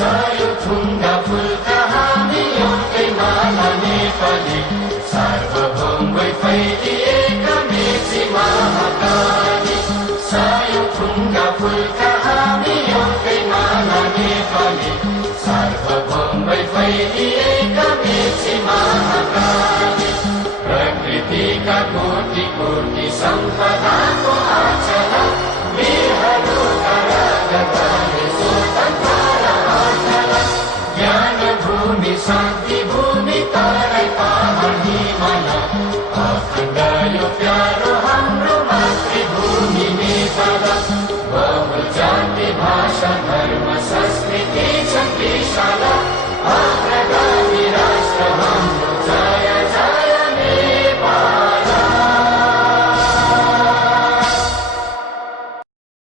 सयुथुङ्गा फुलका हामी एउटै माला नेपाली सार्वभौम भई फैलिएका मेची महाकाली सयुथुङ्गा फुलका हामी एउटै माला नेपाली सार्वभौम भई फैलिएका मेची महाकाली प्रकृतिका कोटि कोटि सम्पदाको आचल वीरहरूका राजधानी स्वतन्त्र आचल ज्ञान भूमि शान्ति भूमि तराई पहाड हिमाल अखण्ड यो प्यारो हाम्रो मातृभूमि नेपाल बहु जाति भाषा धर्म संस्कृति छ विशाल अग्रगामी राष्ट्र